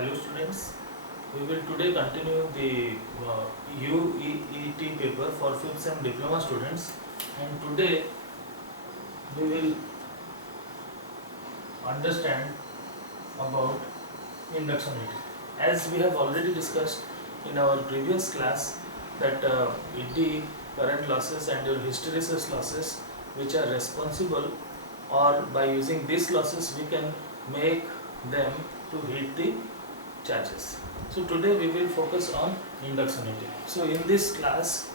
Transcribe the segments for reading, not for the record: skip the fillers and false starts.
Hello students, we will today continue the UEET paper for 5th sem diploma students, and today we will understand about induction heating. As we have already discussed in our previous class that ED, current losses and your hysteresis losses which are responsible, or by using these losses we can make them to heat the charges. So today we will focus on induction heating. So in this class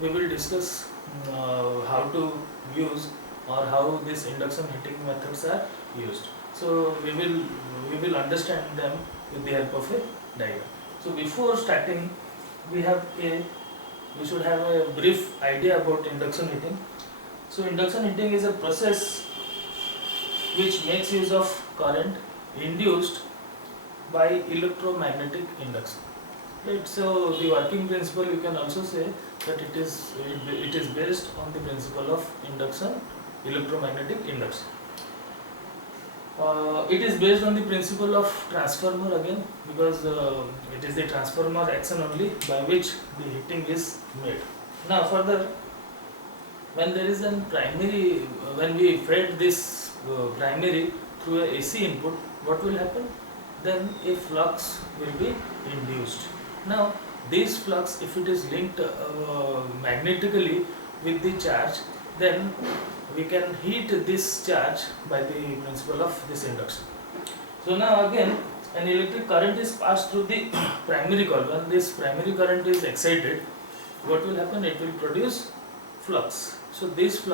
we will discuss how to use or how these induction heating methods are used. So we will understand them with the help of a diagram. So before starting we should have a brief idea about induction heating. So induction heating is a process which makes use of current induced by electromagnetic induction. Right. So the working principle you can also say that it is based on the principle of induction, electromagnetic induction. It is based on the principle of transformer again, because it is the transformer action only by which the heating is made. Now further, when there is a primary, when we fed this primary through a AC input, what will happen? Then a flux will be induced. Now this flux, if it is linked magnetically with the charge, then we can heat this charge by the principle of this induction. So now again an electric current is passed through the primary coil. When this primary current is excited, what will happen? It will produce flux. So this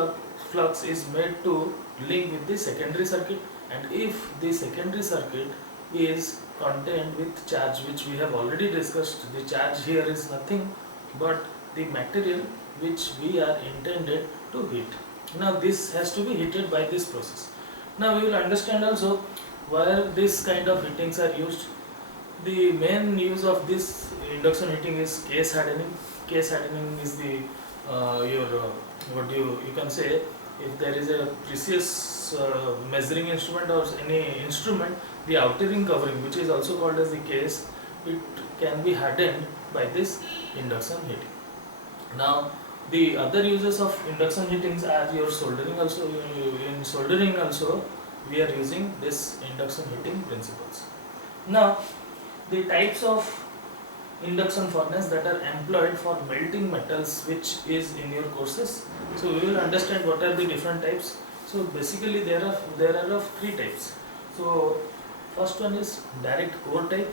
flux is made to link with the secondary circuit, and if the secondary circuit is contained with charge, which we have already discussed, the charge here is nothing but the material which we are intended to heat. Now this has to be heated by this process. Now we will understand also where this kind of heatings are used. The main use of this induction heating is case hardening. Case hardening is the what you can say, if there is a precious measuring instrument or any instrument, the outer ring covering, which is also called as the case, it can be hardened by this induction heating. Now the other uses of induction heatings are your soldering also. In soldering also we are using this induction heating principles. Now the types of induction furnace that are employed for melting metals, which is in your courses. So we will understand what are the different types. So basically there are of three types. So first one is direct core type.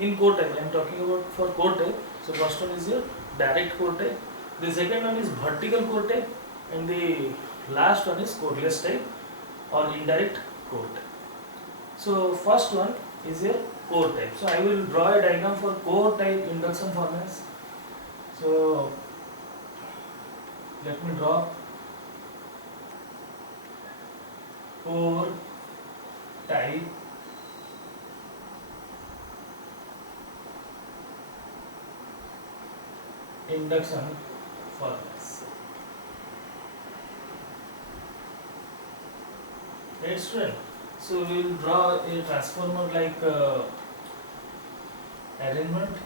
In core type, I am talking about for core type. So first one is your direct core type. The second one is vertical core type, and the last one is coreless type or indirect core type. So first one is a core type. So I will draw a diagram for core type induction furnace. So let me draw core type induction furnace. Right, student? So we will draw a transformer like arrangement.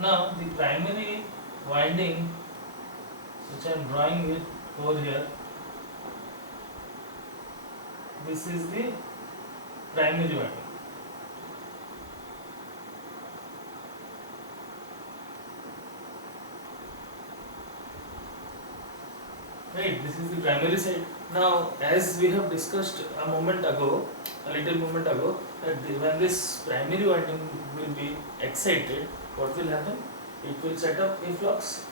Now the primary winding which I am drawing it over here, this is the primary winding. Right, this is the primary side. Now as we have discussed a little moment ago, that when this primary winding will be excited, what will happen? It will set up a flux.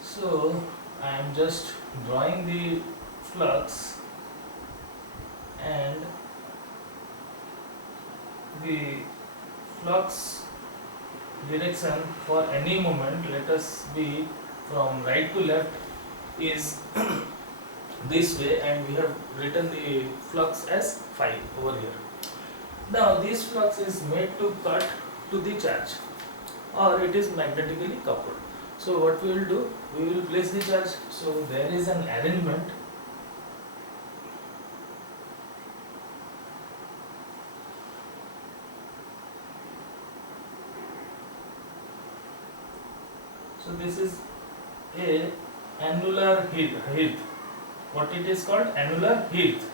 So I am just drawing the flux, and the flux direction for any moment, let us be from right to left, is this way, and we have written the flux as phi over here. Now this flux is made to cut to the charge, or it is magnetically coupled. So what we will do, we will place the charge. So there is an arrangement. So this is a annular heath. What it is called? Annular heath.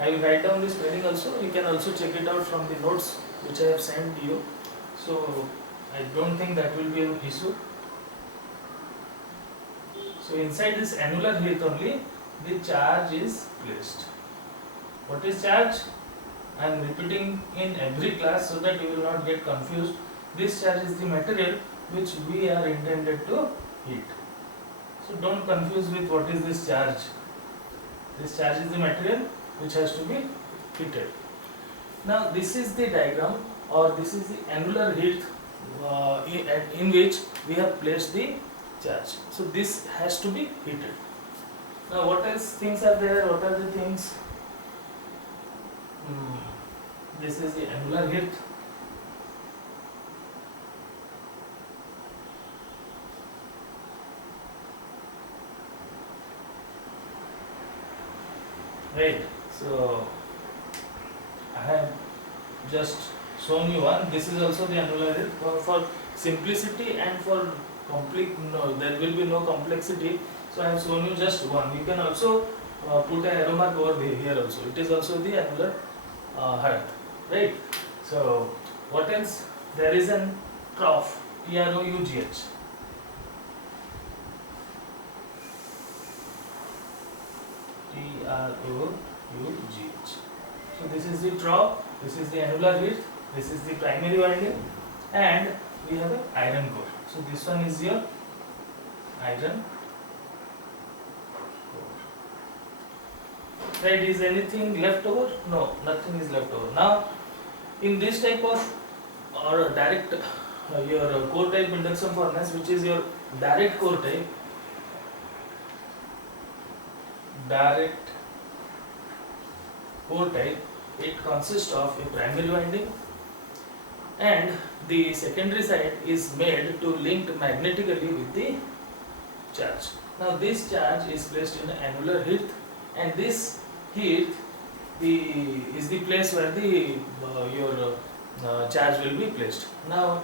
I will write down the spelling also. You can also check it out from the notes which I have sent you. So I don't think that will be an issue. So inside this annular heath only the charge is placed. What is charge? I am repeating in every class so that you will not get confused. This charge is the material which we are intended to heat. So don't confuse with what is this charge. This charge is the material which has to be heated. Now this is the diagram, or this is the annular heat in which we have placed the charge. So this has to be heated. Now what else things are there? What are the things? This is the annular heat. Right. So I have just shown you one. This is also the annular heat. For simplicity and for complete, no, there will be no complexity. So I have shown you just one. You can also put an arrow mark over here also. It is also the annular hearth, right? So what else? There is an trough, TROUGH. TROUGH. So this is the trough, this is the annular heat, this is the primary winding, and we have an iron core. So this one is your iron core. Right, is anything left over? No, nothing is left over. Now, in this type of or direct your core type induction furnace, which is your direct core type, it consists of a primary winding and the secondary side is made to link magnetically with the charge. Now this charge is placed in an annular heath, and this heath is the place where the your charge will be placed. Now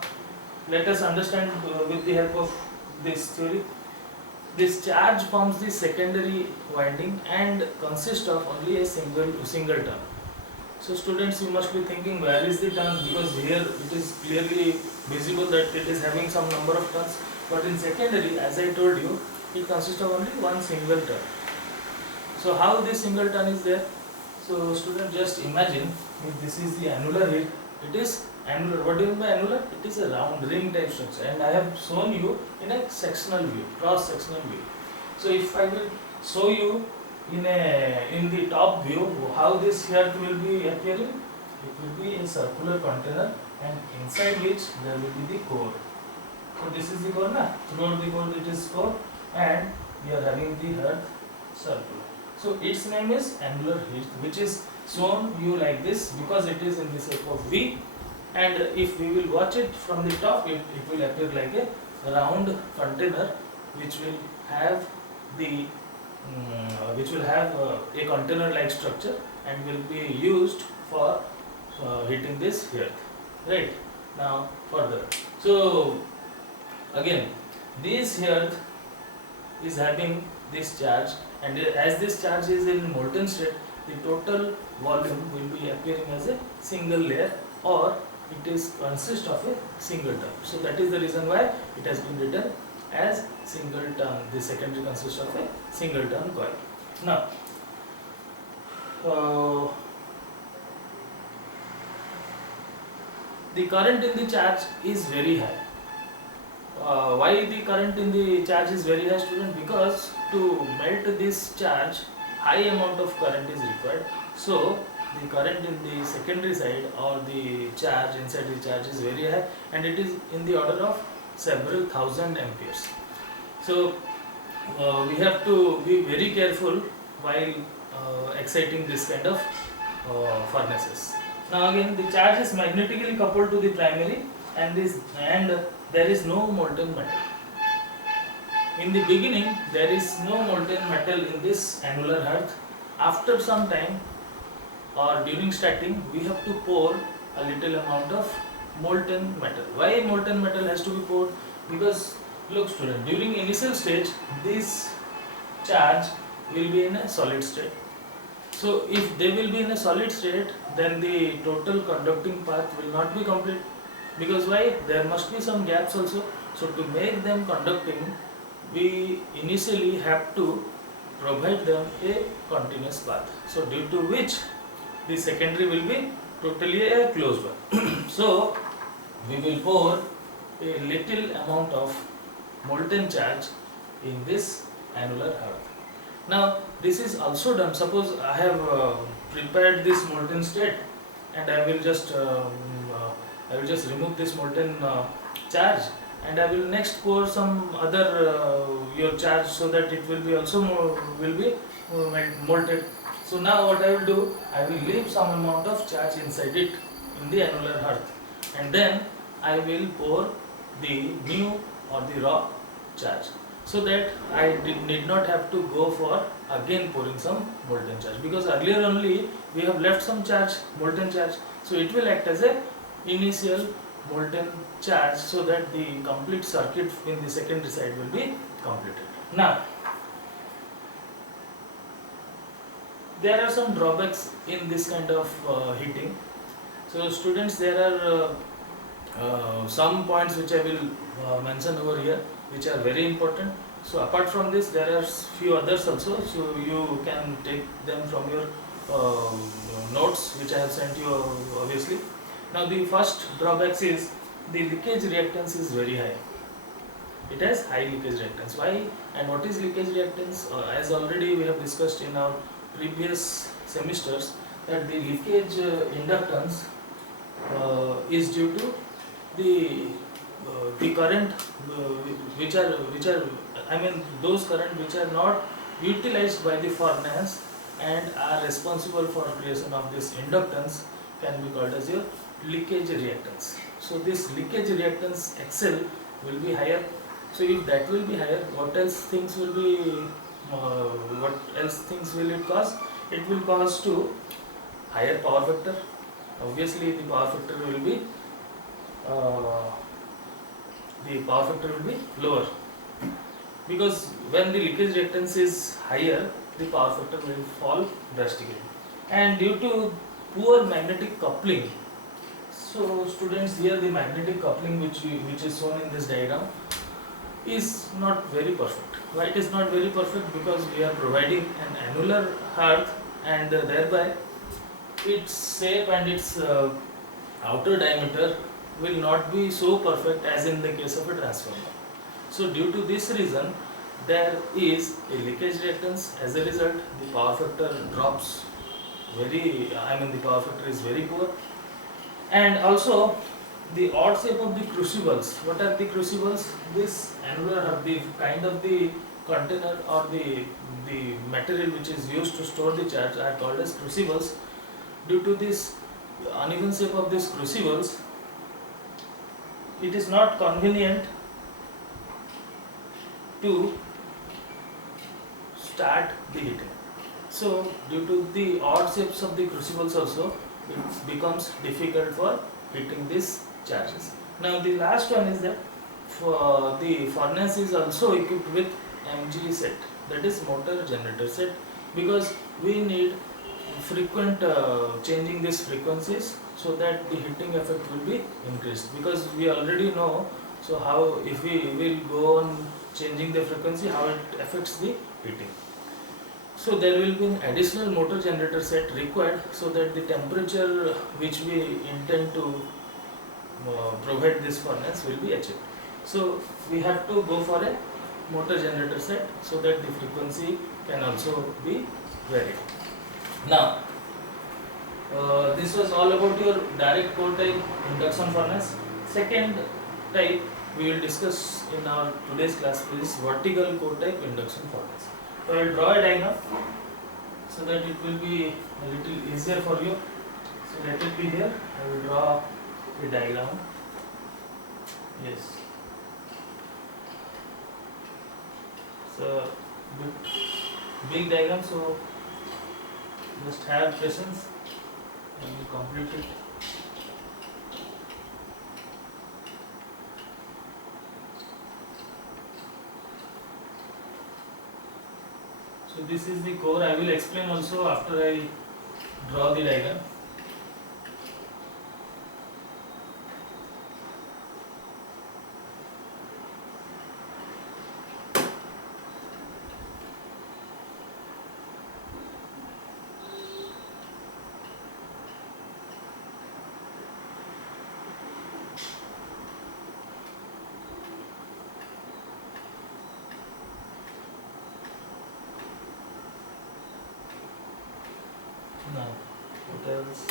let us understand with the help of this theory. This charge forms the secondary winding and consists of only a single turn. So students, you must be thinking, where is the turns, because here it is clearly visible that it is having some number of turns, but in secondary, as I told you, it consists of only one single turn. So how this single turn is there? So student, just imagine if this is the annular heat, it is annular. What do you mean by annular? It is a round ring type structure, and I have shown you in a sectional view, cross sectional view. So if I will show you in the top view how this hearth will be appearing, it will be a circular container, and inside which there will be the core. So this is the core, na? Throughout the core it is core, and we are having the hearth circular. So its name is annular hearth, which is shown you like this because it is in the shape of V, and if we will watch it from the top, it will appear like a round container which will have the a container like structure and will be used for heating this hearth. Right, now further, so again this hearth is having this charge, and as this charge is in molten state, the total volume will be appearing as a single layer, or it is consist of a single turn. So that is the reason why it has been written as single turn. The secondary consists of a single turn coil. Now the current in the charge is very high. Why the current in the charge is very high, student? Because to melt this charge, high amount of current is required. So the current in the secondary side or the charge inside the charge is very high, and it is in the order of several thousand amperes. So we have to be very careful while exciting this kind of furnaces. Now again the charge is magnetically coupled to the primary and there is no molten metal. In the beginning there is no molten metal in this annular earth. After some time or during starting we have to pour a little amount of molten metal. Why molten metal has to be poured? Because look student, during initial stage this charge will be in a solid state. So if they will be in a solid state, then the total conducting path will not be complete. Because why? There must be some gaps also. So to make them conducting, we initially have to provide them a continuous path. So due to which the secondary will be totally a closed one. So we will pour a little amount of molten charge in this annular earth. Now this is also done. Suppose I have prepared this molten state and I will just remove this molten charge and I will next pour some other your charge so that it will be also molten. So now what I will do, I will leave some amount of charge inside it in the annular earth and then I will pour the new or the raw charge, so that I need not have to go for again pouring some molten charge, because earlier only we have left some charge, molten charge, so it will act as a initial molten charge so that the complete circuit in the secondary side will be completed. Now there are some drawbacks in this kind of heating. So students, there are some points which I will mention over here, which are very important. So apart from this, there are few others also, so you can take them from your notes which I have sent you obviously. Now the first drawbacks is the leakage reactance is very high. It has high leakage reactance. Why and what is leakage reactance? As already we have discussed in our previous semesters, that the leakage inductance is due to the current which are I mean those current which are not utilized by the furnace and are responsible for creation of this inductance can be called as your leakage reactance. So this leakage reactance XL will be higher. So if that will be higher, what else things will it cause? It will cause to higher power factor. Obviously the power factor will be lower, because when the leakage reactance is higher, the power factor will fall drastically. And due to poor magnetic coupling, so students, here the magnetic coupling which is shown in this diagram is not very perfect. Why it is not very perfect? Because we are providing an annular earth and thereby its shape and its outer diameter will not be so perfect as in the case of a transformer. So due to this reason, there is a leakage reactance. As a result, the power factor drops the power factor is very poor. And also the odd shape of the crucibles. What are the crucibles? This annular, the kind of the container or the material which is used to store the charge are called as crucibles. Due to this uneven shape of these crucibles, it is not convenient to start the heating. So due to the odd shapes of the crucibles also, it becomes difficult for heating these charges. Now the last one is that for the furnace is also equipped with MG set, that is motor generator set, because we need frequent changing these frequencies so that the heating effect will be increased, because we already know so how if we will go on changing the frequency, how it affects the heating. So there will be an additional motor generator set required so that the temperature which we intend to provide this furnace will be achieved. So we have to go for a motor generator set so that the frequency can also be varied. Now this was all about your direct core type induction furnace. Second type we will discuss in our today's class is vertical core type induction furnace. So I will draw a diagram so that it will be a little easier for you. So let it be here. I will draw a diagram. Yes. So big diagram. So just have patience and you complete it. So this is the core. I will explain also after I draw the diagram. Now, what else?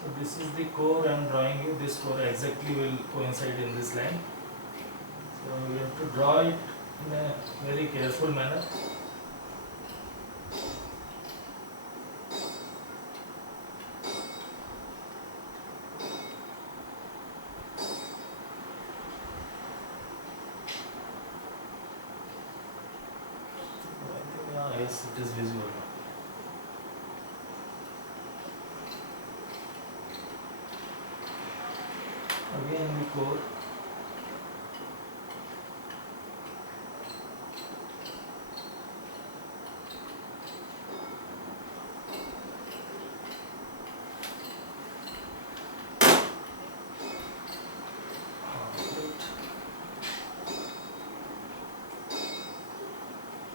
So this is the core I am drawing you. This core exactly will coincide in this line. So we have to draw it in a very careful manner. I think yes, it is visible now. Again the core.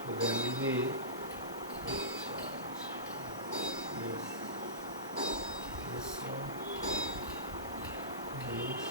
So there will be yes, this one, this.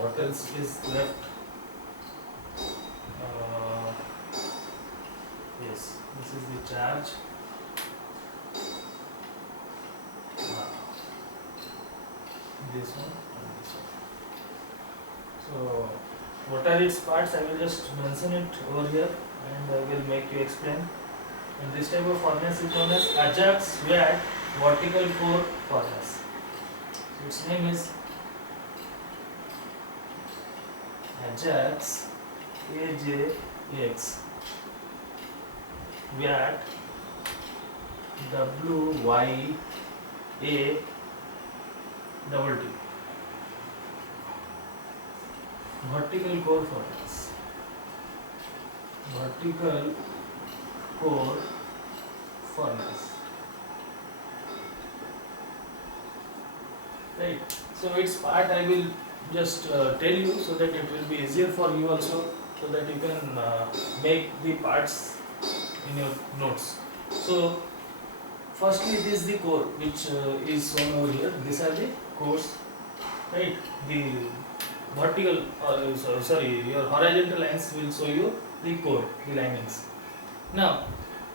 What else is left? Uh, yes, this is the charge. This one and this one. So, what are its parts? I will just mention it over here and I will make you explain. And this type of furnace is known as Ajax Watt vertical core furnace. So its name is Ajax AJX Watt WYA double T vertical core furnace. Vertical core furnace. Right. So its part I will just tell you so that it will be easier for you also so that you can make the parts in your notes. So firstly, it is the core which is shown over here. These are the cores, right? The vertical, sorry, your horizontal lines will show you the core, the linings. Now,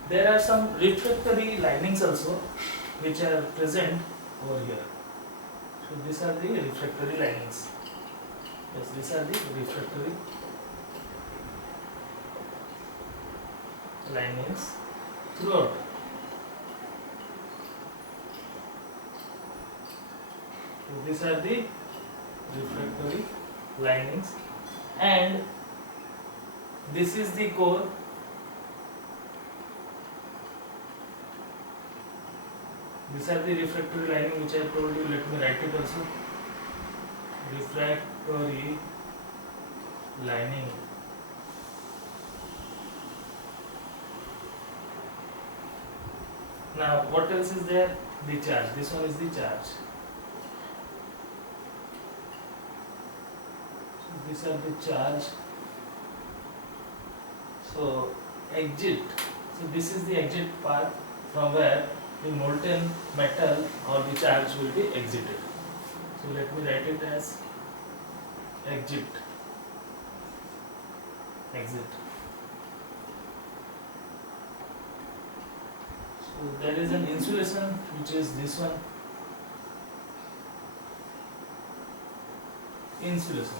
there are some refractory linings also which are present over here. So these are the refractory linings. Yes, these are the refractory linings throughout. So these are the refractory linings, and this is the core. These are the refractory lining which I told you. Let me write it also. Refractory lining. Now, what else is there? The charge. This one is the charge. So these are the charge. So exit. So this is the exit path from where the molten metal or the charge will be exited. So let me write it as exit. Exit. So there is an insulation which is this one. Insulation.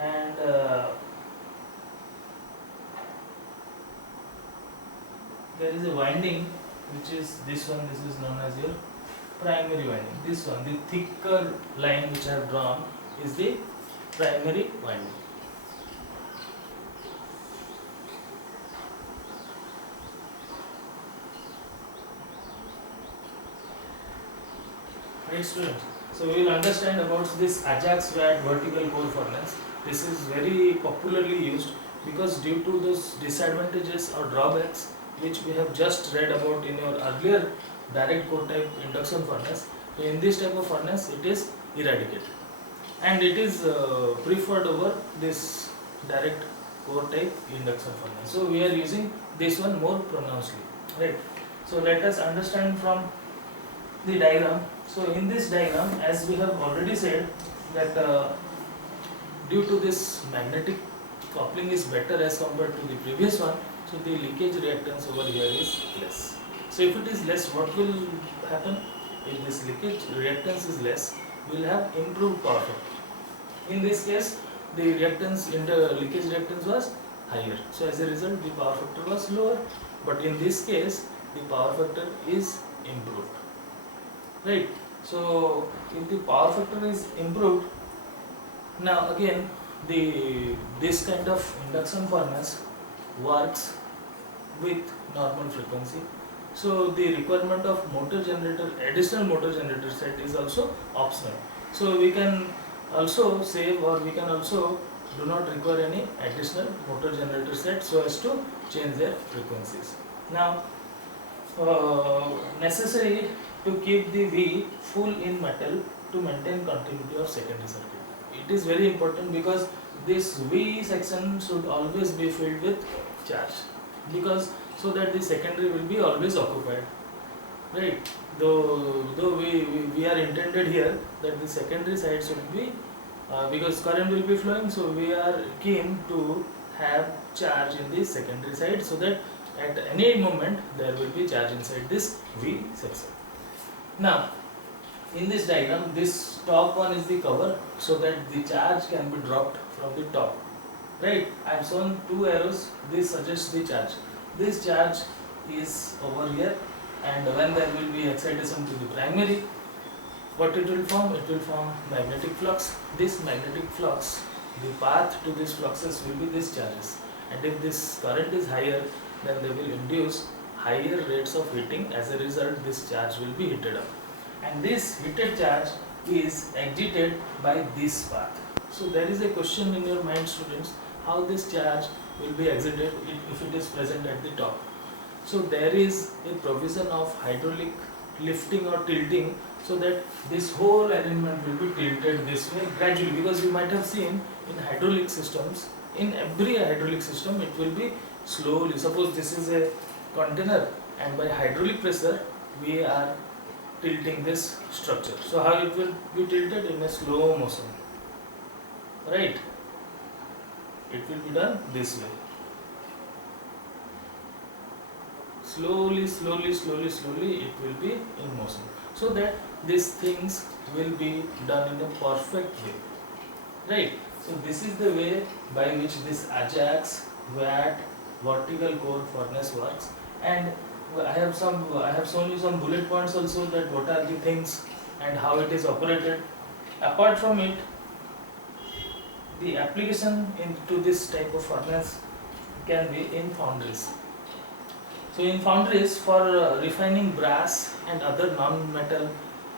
And there is a winding which is this one. This is known as your primary winding. This one, the thicker line which I have drawn, is the primary winding. Right, students? So we will understand about this Ajax VAT vertical core furnace. This is very popularly used because due to those disadvantages or drawbacks which we have just read about in your earlier direct core type induction furnace, so in this type of furnace it is eradicated and it is preferred over this direct core type induction furnace. So we are using this one more pronouncedly, right? So let us understand from the diagram. So in this diagram, as we have already said that due to this magnetic coupling is better as compared to the previous one, so the leakage reactance over here is less. So if it is less, what will happen? If this leakage reactance is less, we will have improved power factor. In this case, the reactance in the leakage reactance was higher. So as a result, the power factor was lower. But in this case, the power factor is improved. Right. So if the power factor is improved, now again this kind of induction furnace works with normal frequency. So the requirement of motor generator, additional motor generator set is also optional. So we can also save, or we can also do not require any additional motor generator set so as to change their frequencies. Now necessary to keep the V full in metal to maintain continuity of secondary circuit. It is very important because this V section should always be filled with charge, because so that the secondary will be always occupied, right? Though we are intended here that the secondary side should be because current will be flowing, so we are keen to have charge in the secondary side so that at any moment there will be charge inside this V section. Now, in this diagram, this top one is the cover so that the charge can be dropped from the top. Right? I have shown two arrows. This suggests the charge. This charge is over here, and when there will be excitation to the primary, what it will form? It will form magnetic flux. This magnetic flux, the path to these fluxes will be these charges. And if this current is higher, then they will induce higher rates of heating. As a result, this charge will be heated up, and this heated charge is exited by this path. So there is a question in your mind, students, how this charge will be exited if it is present at the top. So there is a provision of hydraulic lifting or tilting so that this whole element will be tilted this way gradually, because you might have seen in hydraulic systems, in every hydraulic system it will be slowly. Suppose this is a container and by hydraulic pressure we are tilting this structure. So how it will be tilted? In a slow motion, right? It will be done this way. Slowly, slowly, slowly, slowly it will be in motion, so that these things will be done in a perfect way, right? So this is the way by which this Ajax VAT vertical core furnace works. And I have shown you some bullet points also, that what are the things and how it is operated. Apart from it, the application into this type of furnace can be in foundries. So in foundries, for refining brass and other non-metal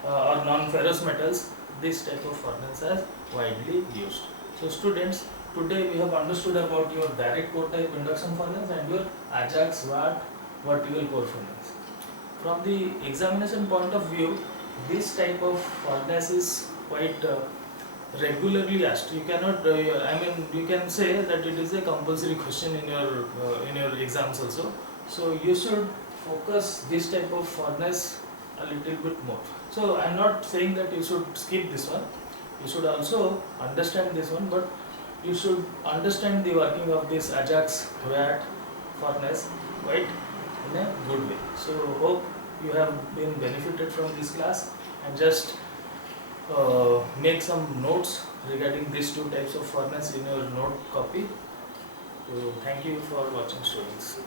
or non-ferrous metals, this type of furnace is widely used. So students, today we have understood about your direct core type induction furnace and your Ajax VAT vertical core furnace. From the examination point of view, this type of furnace is quite regularly asked. You cannot, you can say that it is a compulsory question in your exams also. So you should focus this type of furnace a little bit more. So I am not saying that you should skip this one. You should also understand this one, but you should understand the working of this Ajax VAT furnace quite in a good way. So hope you have been benefited from this class, and just make some notes regarding these two types of furnace in your note copy. So thank you for watching, students.